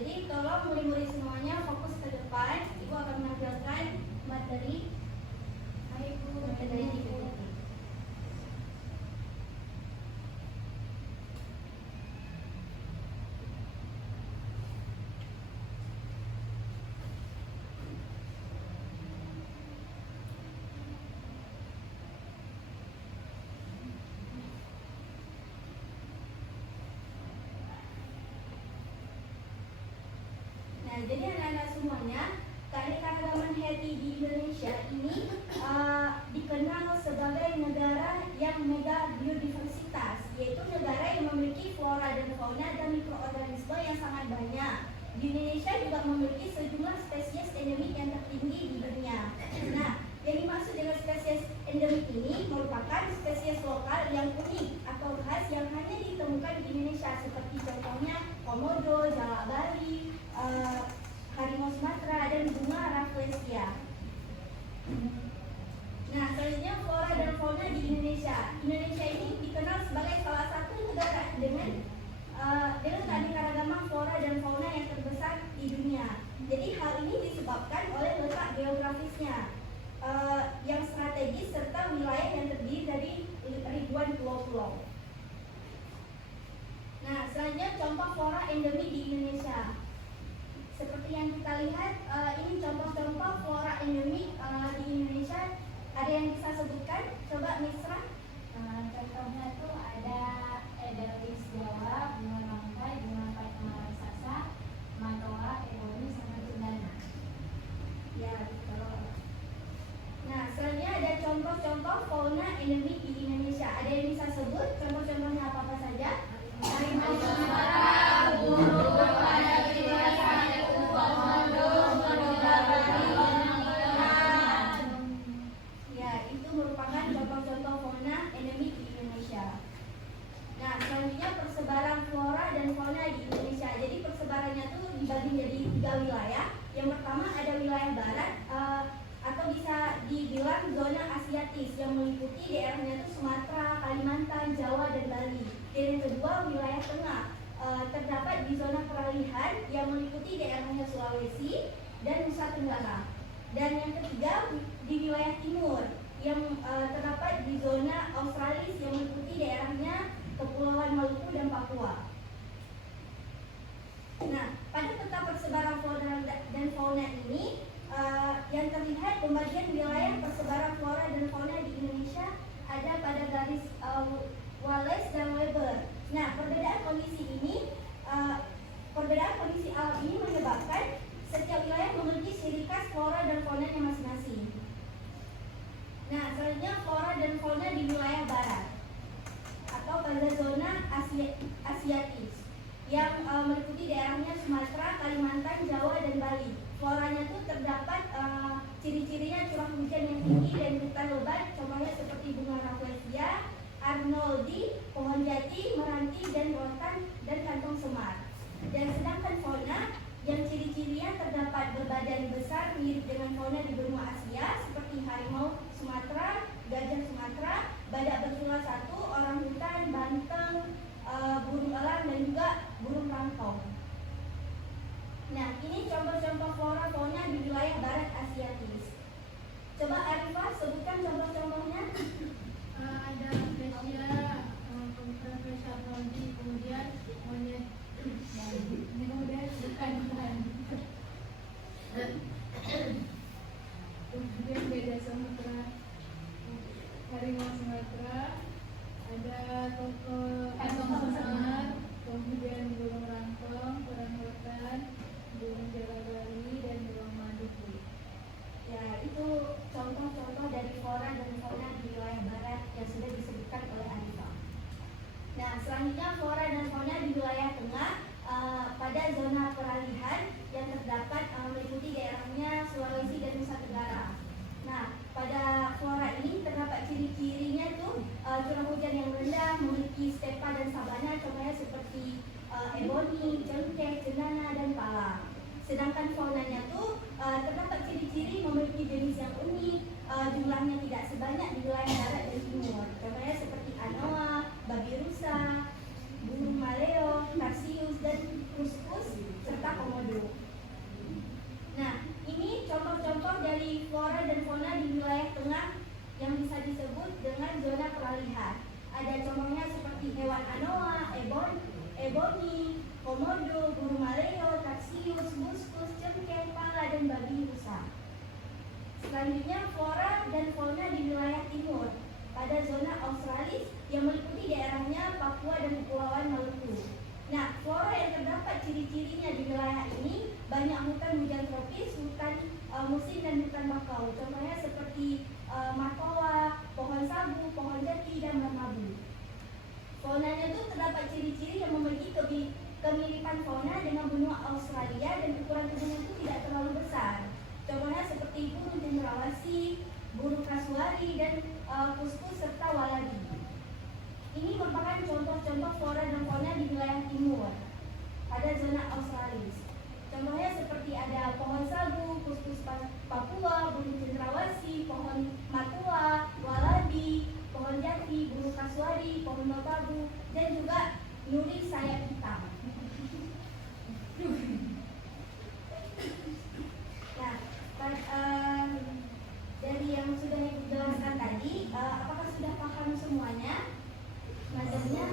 Jadi tolong murid-murid semuanya fokus ke depan. Ibu akan menampilkan materi di PPT. Nah, jadi anak-anak semuanya, keanekaragaman hayati di Indonesia ini dikenal sebagai negara yang mega biodiversitas, yaitu negara yang memiliki flora dan fauna dan mikroorganisme yang sangat banyak. Di Indonesia juga memiliki sejumlah spesies endemik yang tertinggi di dunia. Nah, yang dimaksud dengan spesies endemik ini merupakan spesies lokal yang unik atau khas yang hanya ditemukan di Indonesia, seperti contohnya komodo, jalak Bali, harimau Sumatera, dan bunga rafflesia. Nah, selanjutnya flora dan fauna di Indonesia. Indonesia ini dikenal sebagai salah satu negara dengan keanekaragaman flora dan fauna yang terbesar di dunia. Jadi hal ini disebabkan oleh letak geografisnya yang strategis serta wilayah yang terdiri dari ribuan pulau-pulau. Nah, selanjutnya contoh flora endemik di Indonesia. Seperti yang kita lihat, ini contoh-contoh flora endemik di Indonesia. Ada yang bisa sebutkan? Coba Misra. Contohnya tuh ada Edelweiss Jawa, bunga rampai, bunga paitama raksasa, matoa, eboni, sama cendana. Ya, betul. Nah, selanjutnya ada contoh-contoh fauna endemik di Indonesia. Ada yang bisa sebut? Contoh-contohnya apa-apa saja? Harimau Sumatera, burung pada dewasa, komodo, gorila Bali, Ya, itu merupakan contoh-contoh fauna endemik di Indonesia. Nah, selanjutnya persebaran flora dan fauna di Indonesia. Jadi persebarannya tuh dibagi menjadi 3 wilayah. Yang pertama ada wilayah barat atau bisa dibilang zona Asiatis yang meliputi daerahnya itu Sumatera, Kalimantan, Jawa, dan Bali. Dan yang kedua wilayah tengah terdapat di zona peralihan yang meliputi daerahnya Sulawesi dan Nusa Tenggara. Dan yang ketiga di wilayah timur yang terdapat di zona Australis yang meliputi daerahnya Kepulauan Maluku dan Papua. Nah, pada peta persebaran flora dan fauna ini yang terlihat pembagian wilayah persebaran flora dan fauna di Indonesia ada pada garis Wallace dan Weber. Nah, perbedaan kondisi alam ini menyebabkan setiap wilayah memiliki ciri khas flora dan faunanya masing-masing. Nah, selanjutnya flora dan fauna di wilayah barat atau pada zona Asiatis yang meliputi daerahnya Sumatera, Kalimantan, Jawa, dan Bali. Floranya itu terdapat ciri-cirinya curah hujan yang tinggi dan hutan lebat, contohnya seperti bunga rafflesia, arnoldi, pohon jati, meranti, dan rotan, dan kantong semar. Dan sedangkan fauna yang ciri-cirinya terdapat berbadan besar mirip dengan fauna di benua Asia seperti harimau Sumatera, gajah Sumatera, badak bertulang satu, orangutan, banteng, burung elang, dan juga burung rangkong. Nah, ini contoh-contoh flora fauna di wilayah barat Asiatis. Coba Arifah sebutkan contoh-contohnya. ada rafflesia, rafflesia arnoldi, kemudian monyet, kemudian bukan. Kemudian beda Sumatera, harimau Sumatera, ada kantong semar, kemudian burung rangkong, orangutan, burung jalak Bali, dan burung maduku. Ya, itu contoh-contoh dari flora dan fauna di wilayah barat yang sudah disebutkan oleh Arifah. Nah, selanjutnya flora dan fauna di wilayah tengah pada zona peralihan yang terdapat meliputi daerahnya Sulawesi dan Nusa Tenggara. Nah, pada flora ini terdapat ciri-cirinya tuh curah hujan yang rendah, memiliki stepa dan sabana, contohnya seperti eboni, cengkeh, cendana, dan pala. Sedangkan faunanya tuh terdapat ciri-ciri memiliki jenis yang unik, jumlahnya tidak sebanyak di wilayah barat dan timur. Contohnya seperti anoa, babi rusa, burung maleo, tarsius, dan kuskus, serta komodo. sius, muskus, cengkeh, pala, dan babi rusa. Selanjutnya flora dan fauna di wilayah timur pada zona Australis yang meliputi daerahnya Papua dan Kepulauan Maluku. Nah, flora yang terdapat ciri-cirinya di wilayah ini banyak hutan hujan tropis, hutan musim dan hutan bakau. Contohnya seperti matoa, pohon sagu, pohon jati, dan mermabu. Faunanya itu terdapat ciri-ciri yang memiliki kemiripan fauna dengan benua Australia dan ukuran tubuhnya itu tidak terlalu besar. Contohnya seperti burung cendrawasih, burung kasuari, dan kuskus serta walabi. Ini merupakan contoh-contoh flora dan fauna di wilayah timur pada zona Australis. Contohnya seperti ada pohon sagu, kuskus Papua, burung cendrawasih, pohon matua, walabi, pohon jati, burung kasuari, pohon merbabu, dan juga nuri sayap hitam. Nah, dari yang sudah Ibu jelaskan tadi, apakah sudah paham semuanya? Materinya?